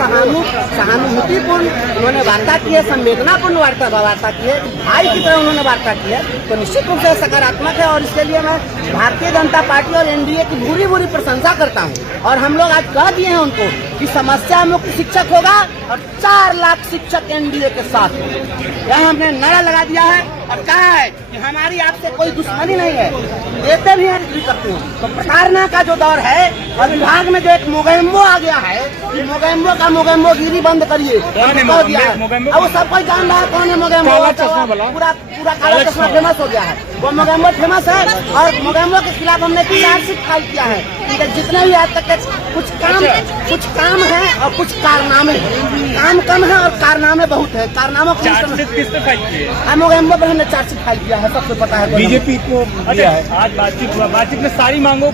सहानुभूतिपूर्ण उन्होंने वार्ता की है, संवेदनापूर्ण वार्ता की है, भाई की तरह उन्होंने वार्ता की है, तो निश्चित रूप से सकारात्मक है। और इसके लिए मैं भारतीय जनता पार्टी और एनडीए की बुरी प्रशंसा करता हूँ। और हम लोग आज कह दिए हैं उनको कि समस्या मुक्त शिक्षक होगा और 4 लाख शिक्षक एनडीए के साथ यह हमने नारा लगा दिया है और कहा है कि हमारी आपसे कोई दुश्मनी नहीं है, देते भी हैं भी करते हैं। तो प्रताड़ना का जो दौर है और विभाग में जो एक मोगेम्बो आ गया है, मोगेम्बो गिरी बंद करिए, अब वो सब कोई जान रहा है कौन है मोगेम्बो। पूरा काला चश्मा फेमस हो गया है, वो मोगेम्बो फेमस है। और मोगेम्बो के खिलाफ हमने चार्जशीट फाइल किया है कि जितने भी आज तक के कुछ काम है और कुछ कारनामे हैं। काम कम है और कारनामे बहुत है। कारनामों को किसने फाइल किए? मोगेम्बो पर हमने चार्जशीट फाइल किया है, सबको पता है। बीजेपी को आज बातचीत हुआ, बातचीत में सारी मांगों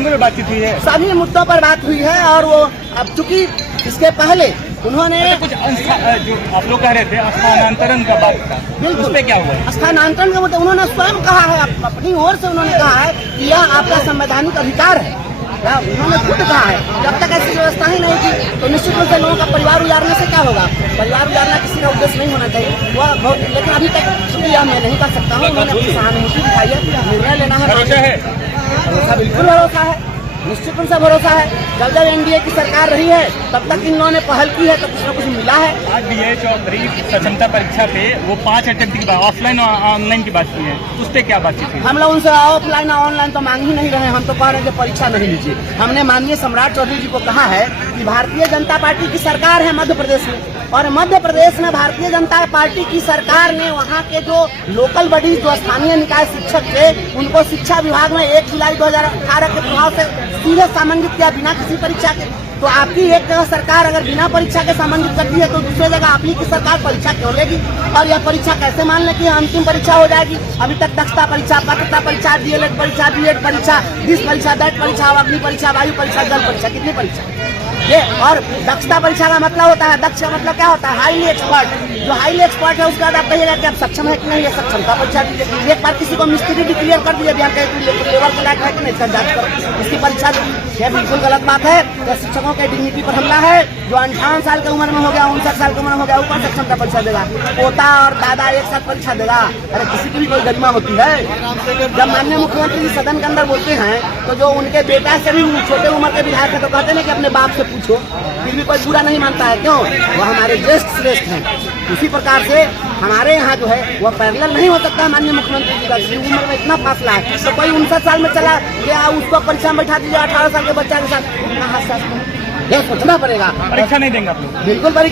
में बातचीत हुई है, सभी मुद्दों पर बात हुई है। और वो अब चूंकि इसके पहले उन्होंने कुछ जो आप लोग कह रहे थे स्थानांतरण का बात था, बिल्कुल उस पे क्या हुआ? स्थानांतरण का मतलब उन्होंने स्वयं कहा है, अपनी ओर से उन्होंने कहा है कि यह आपका संवैधानिक अधिकार है। उन्होंने खुद कहा है, जब तक ऐसी व्यवस्था ही नहीं थी तो निश्चित रूप से लोगों का परिवार उजाड़ने से क्या होगा। परिवार उजाड़ना किसी का उद्देश्य नहीं होना चाहिए वह बहुत, लेकिन अभी तक यह मैं नहीं कर सकता हूँ। उन्होंने अपनी सहानुभूति दिखाई है, निर्णय लेना है। भरोसा बिल्कुल भरोसा है, निश्चित रूप से भरोसा है। जब एनडीए की सरकार रही है तब तक इन लोगों ने पहल की है तो कुछ न कुछ मिला है। आज बीए चौधरी क्षमता परीक्षा पे वो 5 अटेम्प्ट की बात, ऑफलाइन और ऑनलाइन की बात की है, उस पर क्या बातचीत हुई? हम लोग उनसे ऑफलाइन और ऑनलाइन तो मांग ही नहीं रहे, हम तो कह रहे हैं कि परीक्षा नहीं लीजिए। हमने माननीय सम्राट चौधरी जी को कहा है कि भारतीय जनता पार्टी की सरकार है मध्य प्रदेश में, और मध्य प्रदेश में भारतीय जनता पार्टी की सरकार ने वहाँ के जो लोकल बॉडीज, जो स्थानीय निकाय शिक्षक थे, उनको शिक्षा विभाग में 1 जुलाई 2018 के प्रभाव से सीधे सामंजित किया बिना किसी परीक्षा के। तो आपकी एक जगह सरकार अगर बिना परीक्षा के सामंजित करती है तो दूसरी जगह आप ही की सरकार परीक्षा क्यों लेगी? और यह परीक्षा कैसे मान ले कि अंतिम परीक्षा हो जाएगी? अभी तक दक्षता परीक्षा, पात्रता परीक्षा, डीएलएड परीक्षा, बीएड परीक्षा, दिस परीक्षा, दैट परीक्षा, अग्नि परीक्षा, वायु परीक्षा, जल परीक्षा, कितनी परीक्षा ये? और दक्षता परीक्षा का मतलब होता है, दक्ष का मतलब क्या होता है? Highly expert. जो हाईली एक्सपर्ट है उसके बाद आप कहिएगा कि आप सक्षम है कि नहीं, ये सक्षमता परीक्षा दीजिए। एक बार किसी को मिस्त्री डिक्लेयर कर दिया, ध्यान लेवल के लायक है कि नहीं, इसका जांच करो, इसकी परीक्षा दीजिए। यह बिल्कुल गलत बात है। तो शिक्षकों के डिग्निटी पर हमला है। जो 58 साल की उम्र में हो गया, 59 साल की उम्र में हो गया, ऊपर से क्षमता परीक्षा देगा। पोता और दादा एक साथ परीक्षा देगा? अरे किसी की भी कोई गरिमा होती है? जब माननीय मुख्यमंत्री जी सदन के अंदर बोलते हैं तो जो उनके बेटा से भी छोटे उम्र के विधायक है तो कहते हैं कि अपने बाप से पूछो, फिर भी कोई बुरा नहीं मानता है। क्यों? वो हमारे ज्येष्ठ श्रेष्ठ हैं। उसी प्रकार से हमारे यहाँ जो है वह पैरेलल नहीं हो सकता। माननीय मुख्यमंत्री जी का उम्र में इतना फासला है तो कोई 59 साल में चला गया उसको परीक्षा में बैठा दीजिए 18 साल के बच्चा के साथ, ये सोचना पड़ेगा। परीक्षा नहीं देंगे आप लोग? बिल्कुल परीक्षा